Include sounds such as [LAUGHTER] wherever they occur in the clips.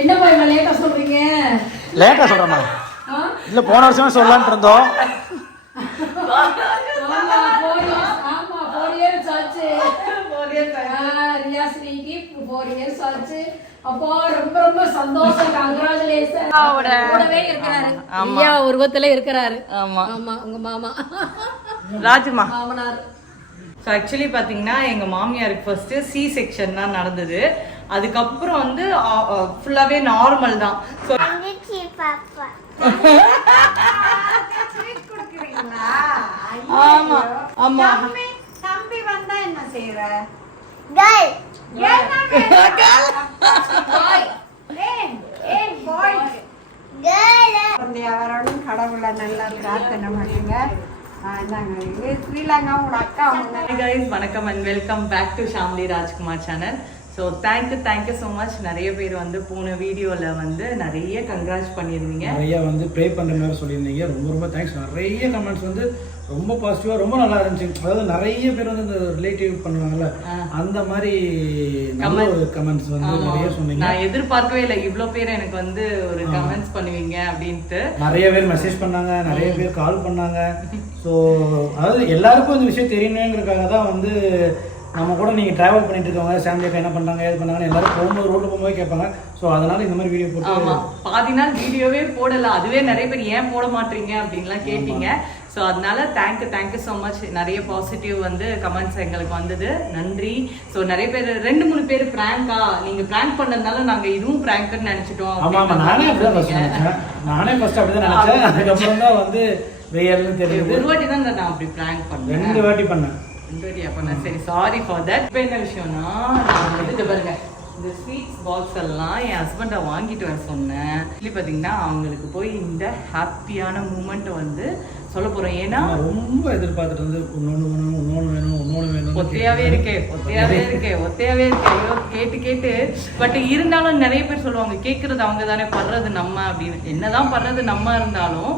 என்னப்பா இவ்வளவு லேட்டா சொல்றீங்க? லேட்டா சொல்றேம்மா. ஆ? இல்ல போன வருஷமே சொல்லலாம்னு இருந்தோம். ஆச்சு. அப்பா ரொம்ப ரொம்ப சந்தோஷம். கங்க்ராச்சுலேஷன் கூடவே இருக்கிறாரு. ஐயா உருவத்துல இருக்கிறாரு. ஆமா. ஆமா உங்க மாமா. ராஜுமா. மாமனார். ஸோ ஆக்சுவலி பார்த்தீங்கன்னா எங்கள் மாமியாருக்கு ஃபர்ஸ்ட் சி செக்ஷன் தான் நடந்தது. அதுக்கப்புறம் வந்து ஃபுல்லாகவே நார்மல் தான். ஸோ ஆமா ஆமா. தம்பி வந்தா என்ன செய்யற வரணும் கடவுளை நல்லா பிரார்த்தனை பண்ணுங்க. ஆ, இந்தாங்க, இது ஸ்ரீலங்கா உங்களோட அக்கா அவங்க கைஸ் வணக்கம் and welcome back to Shamli Rajkumar channel so thank you thank you so much நிறைய பேர் வந்து போன வீடியோவில் வந்து நிறைய கங்க்ராட்ஸ் பண்ணியிருந்தீங்க. நிறைய வந்து ப்ரே பண்ற மாதிரி சொல்லியிருந்தீங்க. ரொம்ப ரொம்ப தேங்க்ஸ் நிறைய கமெண்ட்ஸ் வந்து ரொம்ப பாசிட்டிவா ரொம்ப நல்லா இருந்துச்சு. அதாவது நிறைய பேர் வந்து இந்த ரிலேட்டிவ் பண்ணுவாங்கல்ல அந்த மாதிரி நல்ல ஒரு கமெண்ட்ஸ் வந்து நிறைய சொன்னீங்க. நான் எதிர்பார்க்கவே இல்லை. இவ்வளோ பேர் எனக்கு வந்து ஒரு கமெண்ட்ஸ் பண்ணுவீங்க அப்படின்ட்டு. நிறைய பேர் மெசேஜ் பண்ணாங்க நிறைய பேர் கால் பண்ணாங்க. ஸோ அதாவது எல்லாருக்கும் இந்த விஷயம் தெரியணுங்கிறதுக்காக தான் வந்து நம்ம கூட நீங்கள் ட்ராவல் பண்ணிட்டு இருக்கவங்க அக்கா என்ன பண்ணாங்க ஏது பண்ணாங்கன்னு எல்லாரும் போகும்போது ரோட்டில் போகும்போது கேட்பாங்க. ஸோ அதனால இந்த மாதிரி வீடியோ போட்டு பாதி நாள் வீடியோவே போடல. அதுவே நிறைய பேர் ஏன் போட மாட்டீங்க அப்படின்லாம் கேட்டீங்க. ஸோ அதனால thank you thank you so much நிறைய பாசிட்டிவ் வந்து கமெண்ட்ஸ் எங்களுக்கு வந்தது. நன்றி. ஸோ நிறைய பேர் ரெண்டு மூணு பேர் ப்ராங்கா நீங்க ப்ராங்க் பண்ணதுனால நாங்க இதுவும் ப்ராங்க்னு நினைச்சிட்டோம் நானே அப்படிதான் ஃபர்ஸ்ட் நினைச்சேன். நானே ஃபர்ஸ்ட் அப்படிதான் நினைச்சேன். அதுக்கப்புறம் தான் வந்து ரியல்னு தெரியுது ஒரு வாட்டி தான் நான் அப்படி ப்ராங்க் பண்ணேன். ரெண்டு வாட்டி பண்ணேன். சரி வாட்டி பண்ணேன் சரி சாரி ஃபார் தட் இப்போ என்ன விஷயம்னா நான் வந்து இது பாருங்க இந்த ஸ்வீட்ஸ் பாக்ஸ் எல்லாம் என் ஹஸ்பண்டை வாங்கிட்டு வர சொன்னேன். இல்லை பார்த்தீங்கன்னா அவங்களுக்கு போய் இந்த ஹாப்பியான மூமெண்ட்டை வந்து சொல்ல போறோம் ஏன்னா ரொம்ப எதிர்பார்த்துட்டு வந்து இன்னொன்று வேணும் இன்னொன்று வேணும் இன்னொன்று வேணும் ஒத்தையாவே இருக்கே ஒத்தையாவே இருக்கே ஒத்தையாவே இருக்கே. ஐயோ கேட்டு கேட்டு. பட் இருந்தாலும் நிறைய பேர் சொல்லுவாங்க கேக்குறது அவங்க தானே படுறது நம்ம அப்படின்னு. என்னதான் படுறது நம்ம இருந்தாலும்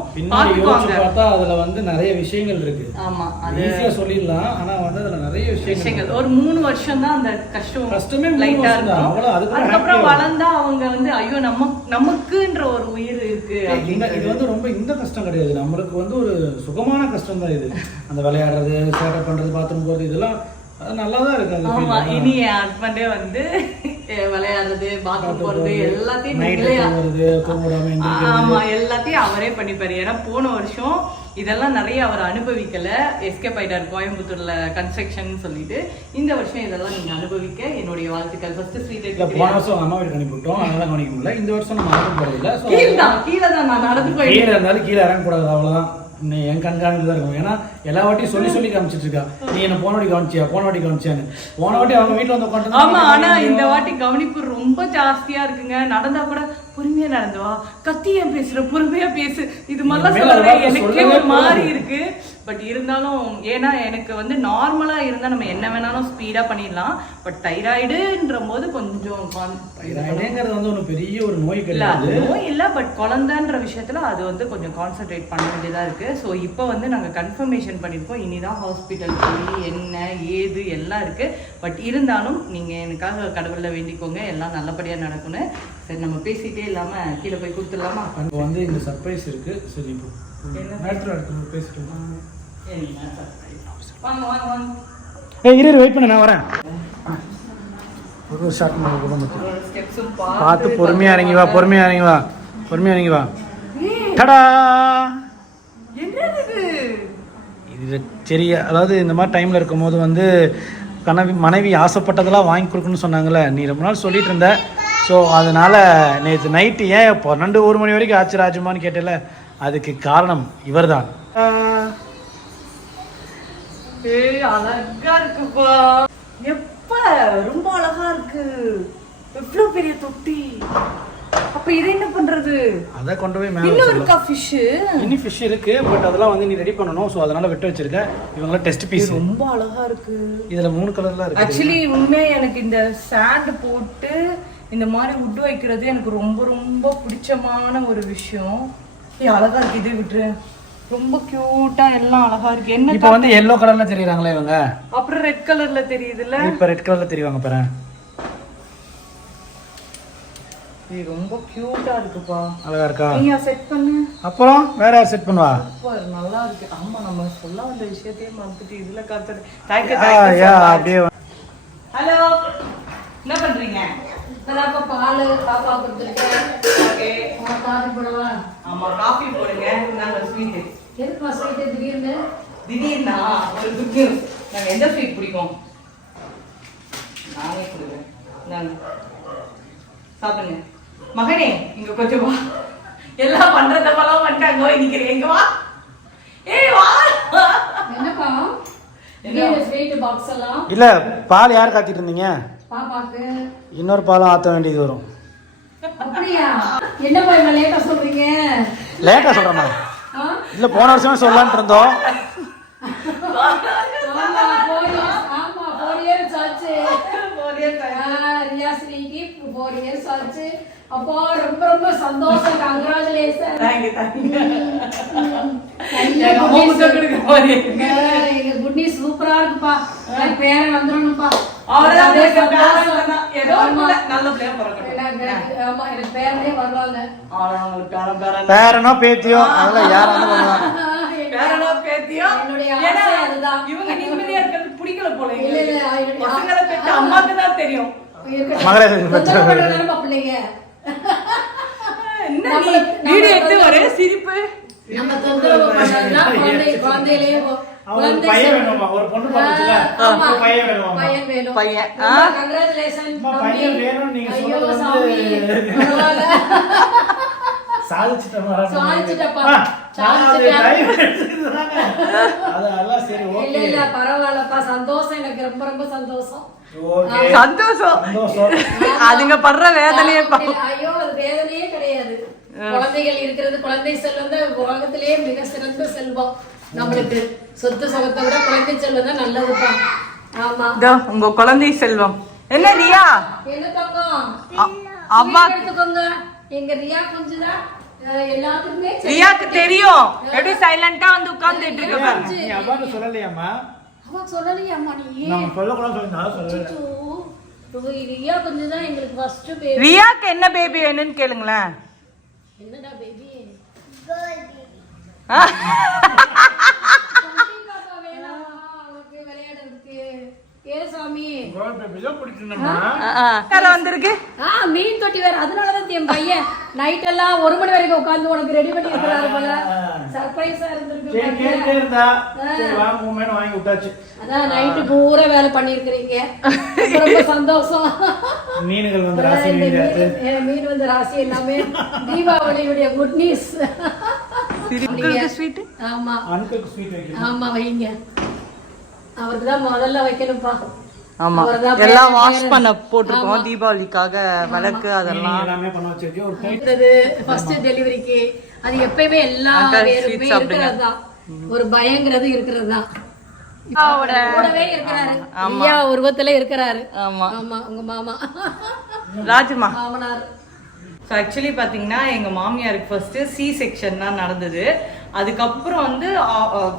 பார்த்தா அதுல வந்து நிறைய விஷயங்கள் இருக்கு. ஆமா அது ஈஸியா சொல்லிடலாம் ஆனா வந்து அதுல நிறைய விஷயங்கள் ஒரு மூணு வருஷம் தான் அந்த கஷ்டம் கஷ்டமே லைட்டா. இருக்கும். அதுக்கப்புறம். வளர்ந்தா அவங்க வந்து ஐயோ நம்ம நமக்குன்ற ஒரு உயிர் இருக்கு இது வந்து ரொம்ப இந்த கஷ்டம் கிடையாது. நம்மளுக்கு வந்து ஒரு சுகமான கஷ்டம் தான் இது. அந்த விளையாடுறது சேட்டை பண்றது பாத்ரூம் போறது இதெல்லாம் நல்லா தான் இருக்கு ஆமா. இனி என் ஹஸ்பண்டே வந்து விளையாடுறது பாத்ரூம் போறது எல்லாத்தையும் ஆமா எல்லாத்தையும் அவரே பண்ணிப்பாரு. ஏன்னா போன வருஷம் இதெல்லாம் நிறைய அவர் அனுபவிக்கல. எஸ்கேப் ஆயிட்டார் கோயம்புத்தூர்ல கன்ஸ்ட்ரக்ஷன் சொல்லிட்டு. இந்த வருஷம் இதெல்லாம் நீங்க அனுபவிக்க என்னுடைய வாழ்த்துக்கள். ஃபர்ஸ்ட் ஸ்வீட் போன வருஷம் அம்மா வீட்டுக்கு அனுப்பிவிட்டோம். அதனால கவனிக்க முடியல. இந்த வருஷம் நம்ம அனுப்ப போறதில்ல கீழே தான் கீழே தான் நான் நடந்து போய் கீழே இருந்தாலும் கீழே இறங்கக்கூடாது அவ்வளவுதான். என் கண்காணிப்பு தான் இருக்கும் ஏன்னா எல்லா வாட்டியும் சொல்லி சொல்லி காமிச்சிட்டு இருக்கா நீ என்ன போன வாட்டி கவனிச்சியா? போன வாட்டி கவனிச்சியான்னு. போன வாட்டி அவங்க வீட்டுல வந்து உட்காந்து ஆமா ஆனா இந்த வாட்டி கவனிப்பு ரொம்ப ஜாஸ்தியா இருக்குங்க. நடந்தா கூட பொறுமையா நடந்து வா. கத்தி ஏன் பேசுற? பொறுமையா பேசு. இது மாதிரிலாம் சொல்றது அதெல்லாம் எனக்கே சொல்லவே ஒரு மாதிரி. இருக்கு. பட் இருந்தாலும் ஏன்னா எனக்கு வந்து நார்மலா இருந்தா நம்ம என்ன வேணாலும் ஸ்பீடா பண்ணிடலாம். பட் தைராய்டுன்ற போது கொஞ்சம் தைராய்டுங்கிறது வந்து ஒன்றும் பெரிய ஒரு நோய் இல்ல அது கிடையாது நோய் இல்ல பட் குழந்தைன்ற விஷயத்துல அது வந்து கொஞ்சம் கான்சென்ட்ரேட் பண்ண வேண்டியதா இருக்கு. ஸோ இப்போ வந்து நாங்க கன்ஃபர்மேஷன் பண்ணிருக்கோம். இனிதான் ஹாஸ்பிட்டல் போய் என்ன ஏது எல்லாம் இருக்கு. பட் இருந்தாலும் நீங்க எனக்காக கடவுள்ல வேண்டிக்கோங்க. எல்லாம் நல்லபடியா நடக்கும்னு. சரி நம்ம பேசிட்டே இல்லாம கீழே போய் கொடுத்துடலாமா? இப்போ வந்து இந்த சர்ப்ரைஸ் இருக்கு. சரி இப்போ நேரத்தில் எடுத்து பேசிட்டு இரு வெயிட் பண்ணு நான் வரேன். ஒரு பண்ண கூட ஸ்டெப்ஸும் பார்த்து பொறுமையா இறங்கி வா பொறுமையா இறங்கி வா பொறுமையா இறங்கி வா. டடா. இது சரி அதாவது இந்த மாதிரி டைமில் இருக்கும்போது வந்து கனவி மனைவி ஆசைப்பட்டதெல்லாம் வாங்கி கொடுக்கணும்னு சொன்னாங்கல்ல. நீ ரொம்ப நாள் சொல்லிட்டு இருந்த. ஸோ அதனால் நேற்று நைட்டு ஏன் பன்னெண்டு ஒரு மணி வரைக்கும் ஆச்சு ராஜுமான்னு கேட்டல அதுக்கு காரணம் இவர்தான். ஏய் அழகா இருக்குப்பா. எப்ப ரொம்ப அழகா இருக்கு. எவ்வளவு பெரிய தொட்டி. அப்ப இது என்ன பண்றது? அதை கொண்டு போய் மேலே இன்னும் இருக்கா ஃபிஷ் இனி ஃபிஷ் இருக்கு பட் அதெல்லாம் வந்து நீ ரெடி பண்ணணும். ஸோ அதனால விட்டு வச்சிருக்க. இவங்களாம் டெஸ்ட் பீஸ் ரொம்ப அழகா இருக்கு. இதுல மூணு கலர்லாம் இருக்கு ஆக்சுவலி உண்மையா எனக்கு இந்த சாண்ட் போட்டு இந்த மாதிரி உட் வைக்கிறது எனக்கு ரொம்ப ரொம்ப பிடிச்சமான ஒரு விஷயம். ஏய் அழகா இருக்கு. இது விட்டுரு. ரொம்ப கியூட்டா எல்லாம் அழகா இருக்கு. என்ன இப்போ வந்து எல்லோ கலர்ல தெரியுறாங்களே இவங்க? அப்புறம் ரெட் கலர்ல தெரியுதுல்ல? இப்போ ரெட் கலர்ல தெரியுவாங்க பாரு. இது ரொம்ப கியூட்டா இருக்குப்பா. அழகா இருக்கா? நீங்க செட் பண்ணு. அப்புறம் வேற யார் செட் பண்ணுவா? சூப்பர் நல்லா இருக்கு. ஆமா நம்ம சொல்ல வந்த விஷயத்தையே மறந்துட்டு இதுல காத்துட்டு தேங்க்யூ ஆ, யா அப்படியே ஹலோ என்ன பண்றீங்க? இப்பதான்ப்பா பால் பாப்பா கொடுத்துருக்கேன். ஓகே காஃபி ஆமா காஃபி போடுங்க. நாங்க ஸ்வீட் எதுக்குமா ஸ்வீட்டு திடீர்னு. திடீர்னா ஒரு குட் நியூஸ் நாங்க எந்த ஸ்வீட் பிடிக்கும் நானே கொடுக்குறேன் நாங்க சாப்பிடுங்க. மகனே இங்க கொஞ்சம் வா. எல்லாம் பண்றதப்பெல்லாம் பண்ணிட்டாங்க. இன்னைக்கு எங்க வா. ஏய் வா. என்னப்பா? இல்ல பால் யார் காத்திட்டு இருந்தீங்க? பாப்பாக்கு. இன்னொரு பாலும் ஆத்த வேண்டியது வரும். லேட்டா சொல்றீங்க? லேட்டா சொல்றேம்மா ஆ? இல்ல போன வருஷம் சொல்லலான்ட்டு இருந்தோம் ஆச்சு அப்போ ரொம்ப ரொம்ப சந்தோஷம் கங்க்ராச்சுலேஷன் எங்க குட் நியூஸ் சூப்பரா இருக்குப்பா பேரை பேரன் வந்துடணும்ப்பா அவ்வளவுதான் ஏதோ நல்ல பிள்ளையா பேரனே பேத்தியோ அதெல்லாம் யாராலும் பேத்தியோ. இவங்க நிம்மதியா இருக்கிறது பிடிக்கல போல இல்ல, இல்ல, எங்களுக்கு. என்னுடைய பசங்களை பெற்ற அம்மாக்கு தான் தெரியும். மகளே பிள்ளைங்க. என்ன நீ? வீடியோ எடுத்து ஒரே சிரிப்பு. நம்ம தொந்தரவு குழந்தை குழந்தையிலேயே குழந்தை பொண்ணு ஆமா. பையன் வேணுமா? பையன் வேணும். பையன். தம்பி. பையன் வேணும்னு நீங்க பரவாயில்லப்பா. சந்தோஷம் எனக்கு ரொம்ப ரொம்ப சந்தோஷம். சந்தோஷம். சந்தோஷம். அதுங்க படுற வேதனையே ஐயோ அது வேதனையே கிடையாது. குழந்தைகள் இருக்கிறது குழந்தை செல்வம் தான் உலகத்திலேயே மிக சிறந்த செல்வம் நம்மளுக்கு. சொத்து சுகத்தை விட குழந்தை செல்வம் தான் நல்லதுப்பா. ஆமா. உங்க குழந்தை செல்வம். என்ன ரியா? என்ன தங்கம்? அ- அம்மா sweet எடுத்துக்கோங்க. எங்க ரியா கொஞ்சம் எல்லாத்துக்குமே. ரியாக்கு தெரியும். எப்படி சைலண்டா வந்து உட்கார்ந்துட்டு இருக்க பாருங்க நீ அவ நீ சொல்லி நான் சொல்லல. ரியா கொஞ்சம் தான் எங்களுக்கு ஃபர்ஸ்ட் பேபி ரியாக்கு என்ன பேபி வேணும்னு கேளுங்களேன். என்னடா பேபி [LAUGHS] வேணாமா அவளுக்கு விளையாடுறதுக்கு ஏ சாமி பிடிச்சிருந்தோம்மா ஆ, ஆ. யாரோ வந்திருக்கு. ஆ மீன் தொட்டி வேற. அதனாலதான் என் பையன் நைட் எல்லாம் ஒரு மணி வரைக்கும் உட்கார்ந்து உனக்கு ரெடி பண்ணி இருக்கிறாரு போல. சர்ப்ரைஸா இருந்திருக்கு அதான் பூரா வேலை பண்ணிருக்கிறீங்க ரொம்ப சந்தோஷம். மீனுகள் வந்து ராசி இந்த மீன் வந்து ராசி எல்லாமே. தீபாவளியுடைய குட் நியூஸ் ஸ்வீட் ஆமா. ஆமா வைங்க. அவருக்கு தான் முதல்ல வைக்கணும்ப்பா. ஆமா. எல்லாம் வாஷ். பண்ண போட்டிருக்கோம். தீபாவளிக்காக விளக்கு அதெல்லாம். எல்லாமே பண்ண இருந்தது ஃபர்ஸ்ட் டெலிவரிக்கு அது எப்பயுமே எல்லா பேருமே. இருக்கிறது ஒரு பயங்கிறது இருக்கிறது தான் உருவத்துல இருக்கிறாரு. ஆமா. ஆமா. உங்க மாமா. ராஜுமா. மாமனார். ஸோ ஆக்சுவலி பார்த்தீங்கன்னா எங்கள் மாமியாருக்கு ஃபர்ஸ்ட் சி செக்ஷன் தான் நடந்தது. அதுக்கப்புறம் வந்து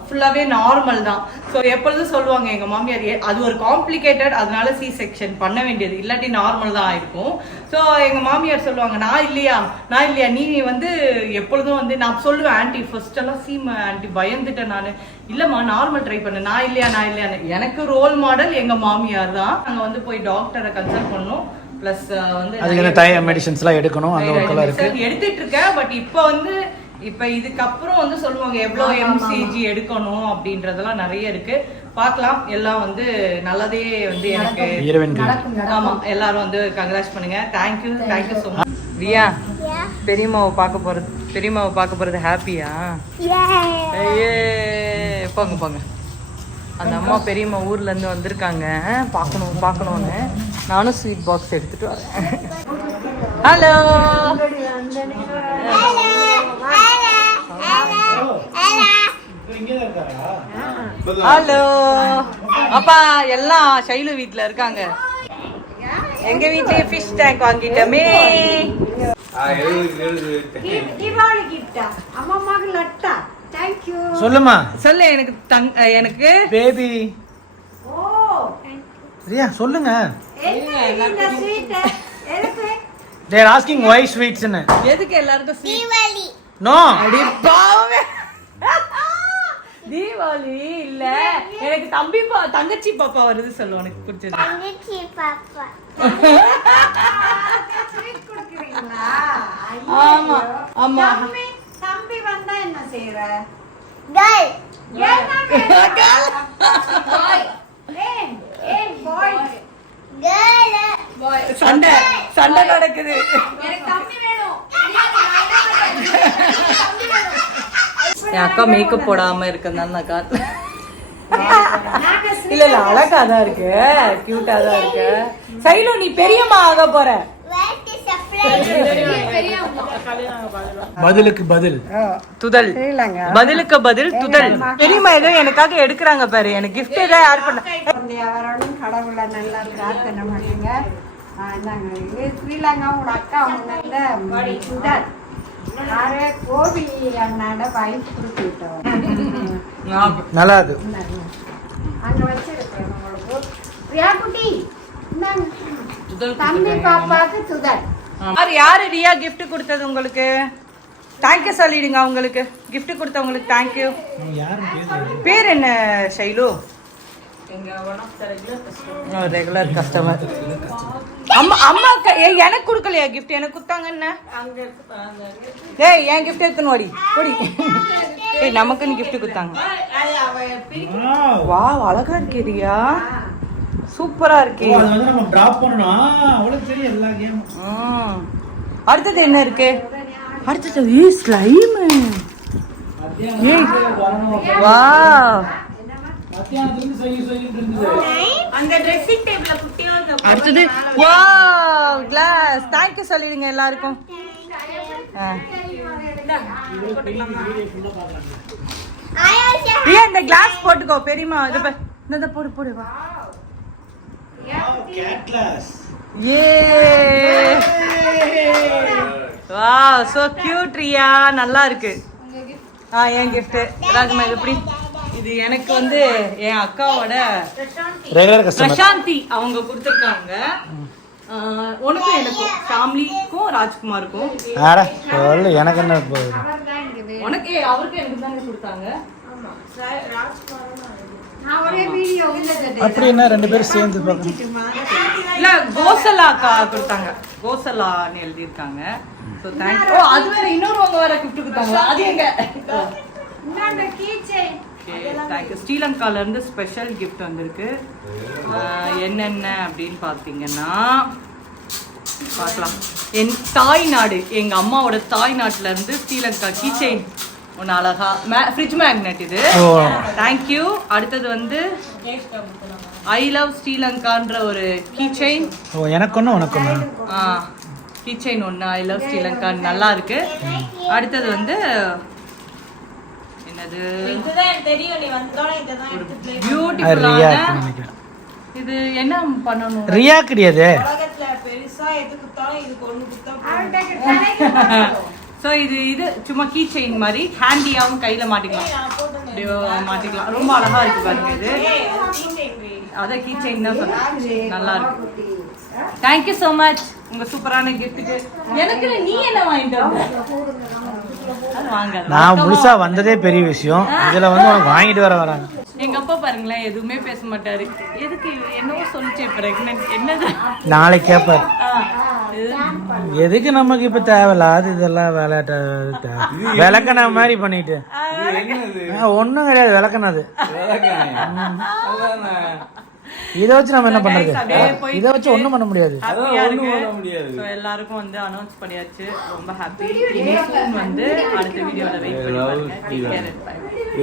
ஃபுல்லாகவே நார்மல் தான். ஸோ எப்பொழுதும் சொல்லுவாங்க எங்கள் மாமியார் "ஏ, அது ஒரு காம்ப்ளிகேட்டட் அதனால சி செக்ஷன் பண்ண வேண்டியது. இல்லாட்டி நார்மல் தான் ஆயிருக்கும். ஸோ எங்கள் மாமியார் சொல்லுவாங்க நான் இல்லையா? நான் இல்லையா? நீ வந்து எப்பொழுதும் வந்து நான் சொல்லுவேன் ஆன்ட்டி ஃபர்ஸ்ட் எல்லாம் சி ஆன்ட்டி பயந்துட்டேன் நான். இல்லைம்மா நார்மல் ட்ரை பண்ணு. நான் இல்லையா? நான் இல்லையா எனக்கு ரோல் மாடல் எங்கள் மாமியார் தான். நாங்கள் வந்து போய் டாக்டரை கன்சல்ட் பண்ணோம் ப்ளஸ் வந்து அதுக்கு இந்த டை மெடிசன்ஸ்லாம் எடுக்கணும். அந்த எடுத்துட்டு இருக்கேன். பட் இப்போ வந்து இப்ப இதுக்கப்புறம் வந்து சொல்லுவாங்க எவ்வளவு எம்சிஜி எடுக்கணும் அப்படின்றதெல்லாம் நிறைய இருக்கு. பார்க்கலாம் எல்லாம் வந்து நல்லதே வந்து எனக்கு ஆமா எல்லாரும் வந்து கங்க்ராட்ஸ் பண்ணுங்க. Thank you thank you so much Riya பெரியம்மாவை பார்க்க போறது பெரியம்மாவை பார்க்க போறது ஹாப்பியா ஐயே போங்க போங்க. அந்த அம்மா பெரியம்மா ஊர்ல இருந்து வந்திருக்காங்க. பார்க்கணும் பார்க்கணும்னு. நானும் ஸ்வீட் பாக்ஸ் எடுத்துட்டு வரேன். ஹலோ இங்கே தான் இருக்காரா ஹலோ. அப்பா எல்லாம் ஷைலு வீட்ல இருக்காங்க. எங்க வீட்லயே ஃபிஷ் டேங்க் வாங்கிட்டோமே. சொல்லுமா. சொல்லு எனக்கு தங் எனக்கு. பேபி ஓ ரியா சொல்லுங்க. எனக்கு தேர் ஆஸ்கிங் ஒய் ஸ்வீட்ஸ்னு எதுக்கு? எல்லாருக்கும் நோ அடி பாவமே. தீபாவளி இல்ல. எனக்கு தம்பி தங்கச்சி பாப்பா வருது சொல்லு உனக்கு பிடிச்சது தங்கச்சி பாப்பா. ஆமா ஆமா. தம்பி தம்பி வந்தா என்ன செய்யற கேர்ள் [LAUGHS] சண்டை சண்டை நடக்குது. என் அக்கா மேக்கப் போடாம இருக்கிறதுனால நான் [LAUGHS] இல்ல இல்ல அழகா தான் இருக்கு. கியூட்டா தான் இருக்கு. சைலு நீ பெரியம்மா ஆக போற. பதிலுக்கு பதில். துதல். ஸ்ரீலங்கா பதிலுக்கு பதில் துதல். பெரியம்மா ஏதோ எனக்காக எடுக்கிறாங்க பாரு. எனக்கு gift ஏதோ யார் பண்ண கடவுளை நல்லா பிரார்த்தனை பண்ணுங்க. ஆ, நாங்க இது ஸ்ரீலங்காவோட அக்கா அவங்க சுதர் நல்லா அது யார் யாரு ரியா gift கொடுத்தது உங்களுக்கு? தேங்க்யூ சொல்லிடுங்க அவங்களுக்கு. Gift கொடுத்தவங்களுக்கு தேங்க்யூ பேர் என்ன ஷைலு? ரெகுலர் கஸ்டமர் அம்மா அம்மா ஏய், எனக்கு கொடுக்கலையா gift? எனக்கு கொடுத்தாங்க என்ன? ஏய் என் gift எடுத்துன்னு ஓடி ஓடி. ஏய் நமக்குன்னு gift கொடுத்தாங்க. வா அழகா இருக்கே ரியா சூப்பரா இருக்கே. அடுத்தது என்ன இருக்கு? அடுத்தது ஏய் ஸ்லைம் வா மத்தியானத்துலேருந்து செய்ய சொல்லிட்டு இருந்தது. அடுத்தது வா கிளாஸ் தேங்க் யூ சொல்லிடுங்க எல்லாருக்கும். ஆ. ரியா இந்த கிளாஸ் போட்டுக்கோ பெரியம்மா. இது பா- இந்த போடு போடு வா. ஏ. வா சோ கியூட் ரியா. நல்லா இருக்கு. ஆ என் gift. ராஜ்மா எப்படி? இது எனக்கு வந்து என் அக்காவோட ரெகுலர் கஸ்டமர் பிரசாந்தி அவங்க கொடுத்துருக்காங்க. உனக்கும் எனக்கும் ஃபேமிலிக்கும் ராஜ்குமாருக்கும். ஆட சொல்லு எனக்கு என்ன போகுது உனக்கு அவருக்கு எனக்கு தானே கொடுத்தாங்க. ரெண்டு பேரும் சேர்ந்து இல்ல கோசலா அக்கா கொடுத்தாங்க. கோசலான்னு எழுதியிருக்காங்க. ஸோ தேங்க் ஓ அது வேற இன்னொருவங்க வேற கிஃப்ட் கொடுத்தாங்களா அது எங்க? கீச்சேன் தேங்க்யூ ஸ்ரீலங்கால இருந்து ஸ்பெஷல் கிஃப்ட் வந்திருக்கு. என்னென்ன அப்படின்னு பார்த்தீங்கன்னா பார்க்கலாம். என் தாய் நாடு எங்க அம்மாவோட தாய் நாட்டுல இருந்து ஸ்ரீலங்கா கீச்செயின் ஒன்று அழகா மே ஃப்ரிட்ஜ் மேக்னெட் இது. தேங்க்யூ அடுத்தது வந்து ஐ லவ் ஸ்ரீலங்கான்ற ஒரு கீச்செயின் எனக்கு ஒன்று உனக்கு ஒன்று கீச்செயின் ஒன்று ஐ லவ் ஸ்ரீலங்கா நல்லா இருக்கு. அடுத்தது வந்து என்னது? அது பியூட்டிஃபுல்லான இது என்ன பண்ணணும்? ரியா கிடையாது. ஸோ [LAUGHS] [LAUGHS] இது இது சும்மா கீ செயின் மாதிரி ஹேண்டியாவும் கையில மாட்டிக்கலாம். அப்படியே மாட்டிக்கலாம். ரொம்ப அழகா இருக்கு பாருங்க இது. அதான் கீ செயின் தான் சொல்றேன் நல்லா இருக்கு. தேங்க்யூ ஸோ மச் உங்க சூப்பரான கிஃப்ட்டுக்கு எனக்கு நீ என்ன வாங்கிட்டு அது. நான் முழுசா வந்ததே பெரிய விஷயம். இதுல வந்து உனக்கு வாங்கிட்டு வர வராங்க. எங்க அப்பா பாருங்களேன் எதுவுமே பேச மாட்டாரு. எதுக்கு? என்னவோ சொல்லிச்சு பிரெக்னன்ட் என்னது? ஆ, இது எதுக்கு நமக்கு இப்ப தேவையில்லாது இதெல்லாம் விளையாட்ட விளக்கண மாதிரி பண்ணிட்டு. ஒண்ணும் கிடையாது விளக்கணது இதை வச்சு நம்ம என்ன பண்றது? இதை வச்சு ஒண்ணும் பண்ண முடியாது. எல்லாருக்கும் வந்து அனௌன்ஸ் பண்ணியாச்சு. ரொம்ப ஹாப்பி வந்து அடுத்த வீடியோல வெயிட் பண்ணி